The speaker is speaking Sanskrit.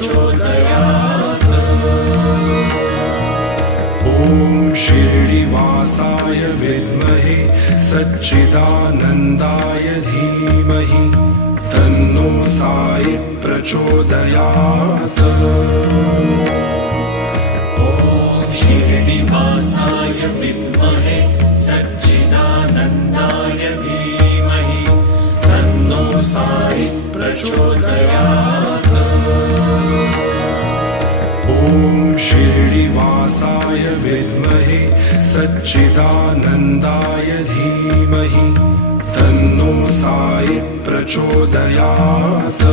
प्रचोदयात्। ॐ शिरडिवासाय विद्महे सच्चिदानन्दाय धीमहि तन्नो साई प्रचोदयात्। ॐ शिरडिवासाय विद्महे सच्चिदानन्दाय धीमहि तन्नो साई प्रचोदयात्। ॐ शिरडिवासाय विद्महे सच्चिदानन्दाय धीमहि तन्नो साई प्रचोदयात्।